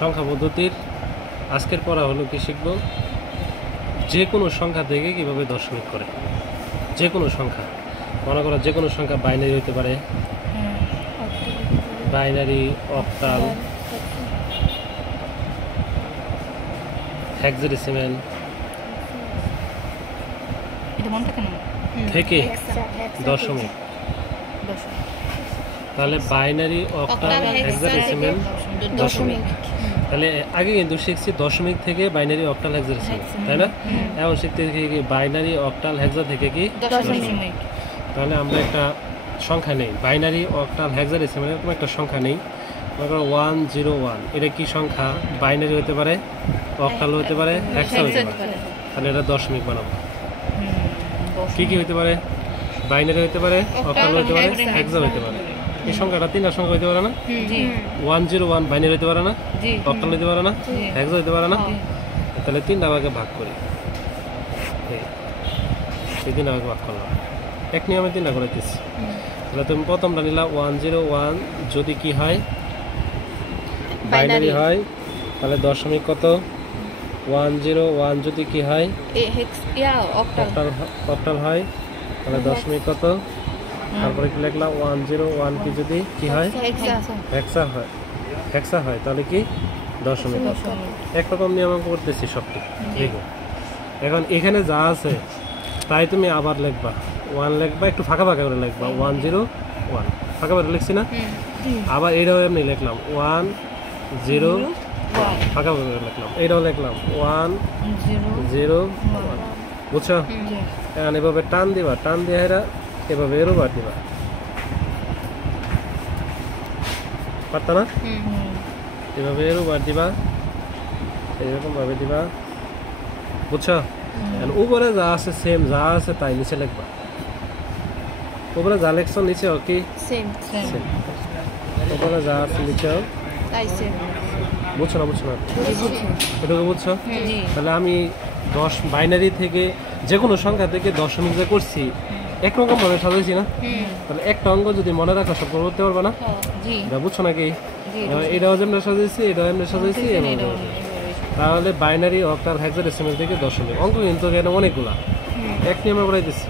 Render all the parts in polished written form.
সংখ্যা পদ্ধতির আজকের পড়া হলো কি শিখব, যে কোনো সংখ্যা থেকে কিভাবে দশমিক করে। যে কোনো সংখ্যা, মনে করো যে কোনো সংখ্যা বাইনারি হতে পারে, বাইনারি, অক্টাল, হেক্সাডেসিমাল থেকে দশমিক। তাহলে বাইনারি, অক্টাল, হেক্সাডেসিমাল, দশমিক। তাহলে আগে কিন্তু শিখছি দশমিক থেকে বাইনারি, অক্টাল, হেক্সাডেসিমাল, তাই না? এখন শিখতে কি বাইনারি, অক্টাল, হেক্সা থেকে কি দশমিক। তাহলে আমরা একটা সংখ্যা নেই, বাইনারি, অক্টাল, হেক্সাডেসিমাল এরকম একটা সংখ্যা নেই। মনে করো 101, এটা কি সংখ্যা? বাইনারি হতে পারে, অক্টাল হতে পারে, হেক্সা হতে পারে। তাহলে এটা দশমিক বানাবো। কি কি হতে পারে? বাইনারি হতে পারে, অক্টাল হতে পারে, হেক্সা হতে পারে। এই সংখ্যাটা তিনটা সংখ্যা হতে পারে না? 101 বাইনারি হতে পারে না, অক্টাল হতে পারে না, হেক্সা হতে পারে না? তাহলে তিনটা ভাগে ভাগ করি, এই তিনটা ভাগে ভাগ করলাম, এক নিয়মে তিনটা করে দিচ্ছি। তাহলে তুমি প্রথমটা নিলা 101, যদি কি হয় বাইনারি হয় তাহলে দশমিক কত? 101 যদি কি হয় অক্টাল হয় তাহলে দশমিক কত? তারপরে কি লিখলাম 101 কি যদি কি হয় হেক্সা হয় তাহলে কি দশমিক। একরকম নিয়ম করতেছি সবটি। দেখো এখন এখানে যা আছে তাই তুমি আবার লিখবা, 1 লিখবা, একটু ফাঁকা ফাঁকা করে লিখবা, 101 ফাঁকা ফাঁকা লিখছি না? আবার এটাও এমনি লিখলাম 101 ফাঁকা ফাঁকা করে লিখলাম, এটাও লিখলাম 101, বুঝছো? এখন এভাবে টান দিবা, টান দিয়ে এরা এভাবে এরও বার দিবা, পারতা না? এভাবে এরও বার দিবা, এরকম ভাবে দিবা, বুঝছো? উপরে যা আছে সেম, যা আছে তাই নিচে লিখবা। উপরে যা লেখছো নিচে কি সেম, উপরে যা আছে নিচে বুঝছো না? বুঝছো না? এটুকু বুঝছো? তাহলে আমি বাইনারি থেকে যে কোনো সংখ্যা থেকে দশমিক যে করছি একরকম মনে সাজাইছি না? তাহলে একটা অঙ্ক যদি মনে রাখা সব করতে পারবে না? বুঝছো নাকি? এটাও যেমন সাজাইছি, এটাও এমনি সাজাইছি, তাহলে বাইনারি, অক্টাল, হেক্সাডেসিমাল থেকে দশমিক। অঙ্ক কিন্তু এখানে অনেকগুলা, এক নিয়মে করাই দিচ্ছি।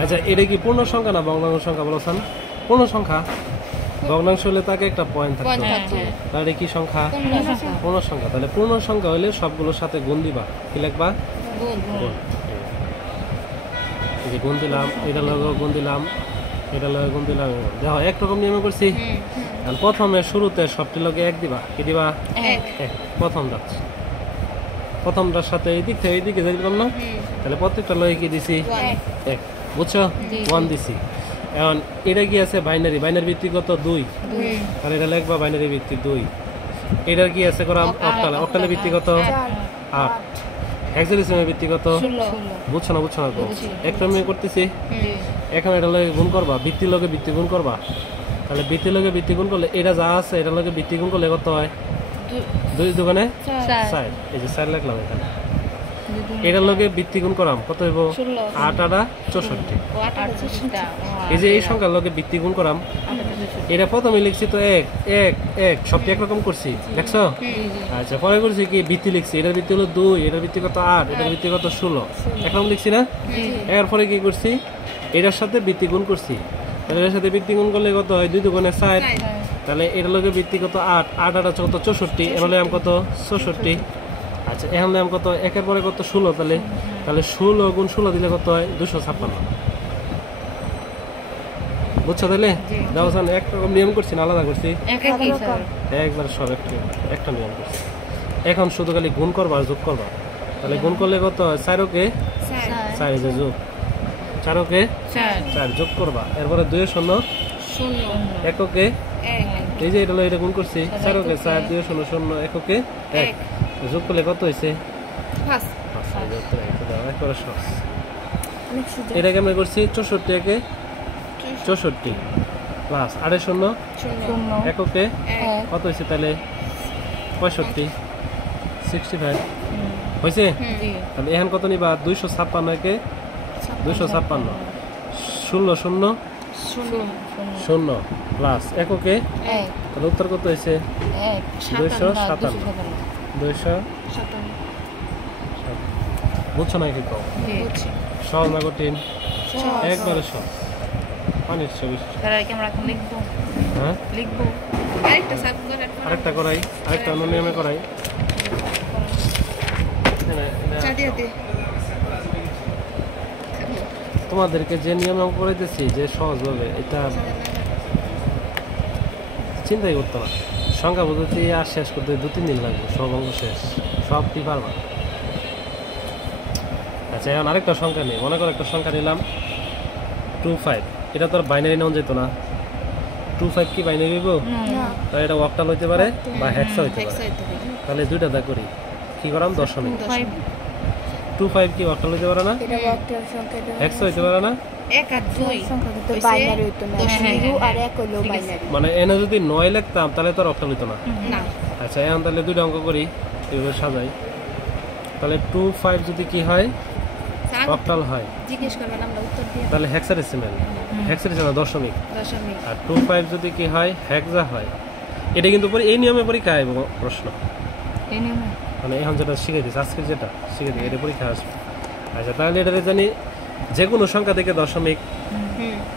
আচ্ছা, এটা কি পূর্ণ সংখ্যা না ভগ্নাংশ সংখ্যা বলছেন? পূর্ণ সংখ্যা। ভগ্নাংশ হলে তাকে একটা পয়েন্ট থাকবে, তাহলে কি সংখ্যা? পূর্ণ সংখ্যা। তাহলে পূর্ণ সংখ্যা হলে সবগুলোর সাথে গুণ দিবা, কি লিখবা? গুণ দিলাম, এটা লগে গুণ দিলাম, এটা লগে গুণ দিলাম। দেখো একরকম নিয়মে করছি। প্রথমে শুরুতে সবটি লগে এক দিবা, কি দিবা? এক। প্রথমটার সাথে এই দিক থেকে এই দিকে যাই দিলাম না? তাহলে প্রত্যেকটা লগে কি দিছি? এক, বুঝছো? 1 দিছি। এখন এটা কি আছে? বাইনারি, বাইনারি ভিত্তি কত? 2, তাহলে এটা লিখবা বাইনারি ভিত্তি 2। এটার কি আছে করাম? অক্টাল, অক্টালের ভিত্তি কত? 8। হেক্সাডেসিমালের ভিত্তি কত? 16। বুঝছো না? বুঝছো না? একটা আমি করতেছি। এখন এটা লগে গুণ করবা, ভিত্তির লগে ভিত্তি গুণ করবা। তাহলে ভিত্তির লগে ভিত্তি গুণ করলে এটা যা আছে এটার লগে ভিত্তি গুণ করলে কত হয়? 2 দুগুণে 4। এই যে 4 লিখলাম এখানে। এটার লগে ভিত্তি গুণ করাম, কত হইব? 8 8 64। এই যে এই সংখ্যার লগে ভিত্তি গুণ করাম, এটা প্রথমে লিখছি তো 1 1 1, সবটি একরকম করছি, দেখছো? আচ্ছা, পরে করছি কি ভিত্তি লিখছি, এটার ভিত্তি হলো 2, এটার ভিত্তি কত 8, এটার ভিত্তি কত 16, একরকম লিখছি না? এরপরে কি করছি? এটার সাথে ভিত্তি গুণ করছি, তাহলে এর সাথে ভিত্তি গুণ করলে কত হয়? 2 দুগুণে 4। তাহলে এটার লগে ভিত্তি কত? 8 8 8 কত? 64, এমন আম কত? 64। আচ্ছা, এখন আম কত? একের পরে কত? 16। তাহলে 16 গুণ 16 দিলে কত হয়? 256। বুঝছো? তাহলে দেওয়ান একরকম নিয়ম করছি না আলাদা করছি? একবার সব একটা নিয়ম করছি। এখন শুধু খালি গুণ করবা আর যোগ করবা। তাহলে গুণ করলে কত হয়? 4 কে 4, যে যোগ 4 কে 4 যোগ করবা। এরপরে 2 0 এককে 1, এই যে এটা এটা গুণ করছি, 4 কে 4, 2 0 0 এককে 1 যোগ করলে কত হয়েছে? 5। একবারে সহজ। এটা কেমন করছি? 64 কে 64 প্লাস 8 0 এককে কত হয়েছে? তাহলে 65 65 হয়েছে। তাহলে এখন কত নিবা? 256 কে 256, 16 0 শূন্য প্লাস এককে তাহলে উত্তর কত হয়েছে 257 বুঝছো না কি কও সহজ না কঠিন একবারে সহজ পানির ছবি হ্যাঁ আরেকটা করাই আরেকটা অন্য নিয়মে করাই তোমাদেরকে যে নিয়মে করাইতেছি যে সহজভাবে এটা চিন্তাই করতো না সংখ্যা পদ্ধতি আর শেষ করতে 2-3 দিন লাগবে সব অঙ্ক শেষ সবটি পারবা আচ্ছা এখন আরেকটা সংখ্যা নেই মনে করো একটা সংখ্যা নিলাম 25 এটা তো আর বাইনারি নেওয়া যেত না 25 কি বাইনারি হইব তাহলে এটা অক্টাল হইতে পারে বা হেক্সা হইতে পারে তাহলে দুইটা দা করি কি করাম দশমিক 25 কি অক্টাল হইতে পারে না হেক্সা হইতে পারে না মানে এনে যদি 9 লিখতাম তাহলে তো আর অক্টাল হইতো না আচ্ছা এখন তাহলে দুইটা অঙ্ক করি এইভাবে সাজাই তাহলে 25 যদি কি হয় অক্টাল হয় জিজ্ঞেস করবেন আমরা উত্তর দিয়ে তাহলে হেক্সাডেসিমাল দশমিক আর 25 যদি কি হয় হেক্সা হয় এটা কিন্তু এই নিয়মে পরীক্ষা আইব প্রশ্ন এই নিয়মে মানে এখন যেটা শিখে দিই আজকে যেটা শিখে দিই এটা পরীক্ষা আসবে আচ্ছা তাহলে এটা জানি যে কোনো সংখ্যা থেকে দশমিক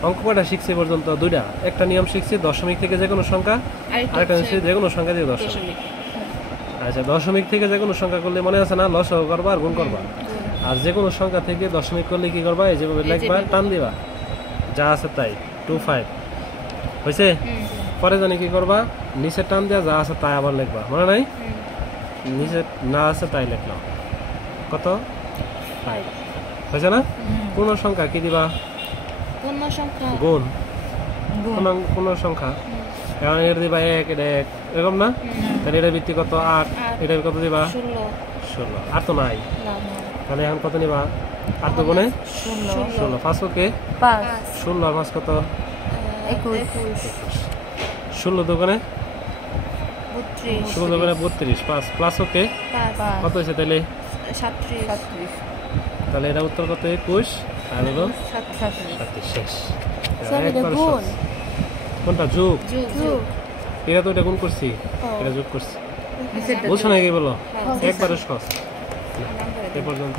অঙ্ক কয়টা শিখছি পর্যন্ত দুইটা একটা নিয়ম শিখছি দশমিক থেকে যে কোনো সংখ্যা আরেকটা শিখছি যে কোনো সংখ্যা দিয়ে দশমিক আচ্ছা দশমিক থেকে যে কোনো সংখ্যা করলে মনে আছে না লসাগু করবা আর গুণ করবা আর যে কোনো সংখ্যা থেকে দশমিক করলে কি করবা এই যেভাবে লিখবা টান দিবা যা আছে তাই 25 হয়েছে পরে জানি কি করবা নিচে টান দেওয়া যা আছে তাই আবার লিখবা মনে নাই নিচে না আছে তাই লিখলাম কত 5 হয়েছে না কোন সংখ্যা কি দিবা গুণ কোন সংখ্যা এখন এর দিবা 1 এটা 1 এরকম না তাহলে এটার ভিত্তি কত 8 এটার কত দিবা 16 আর তো নাই তাহলে এখন কত নিবা 8 দুগুণে 16 5 ওকে 16 আর 5 কত 21 16 দুগুণে 32 5 প্লাস ওকে কত হয়েছে তাহলে 37 তাহলে এটা উত্তর কত 21 আর হলো 37 শেষ কোনটা যোগ এটা তো এটা গুণ করছি এটা যোগ করছি বুঝছো না কি বলো একবারে সহজ এ পর্যন্ত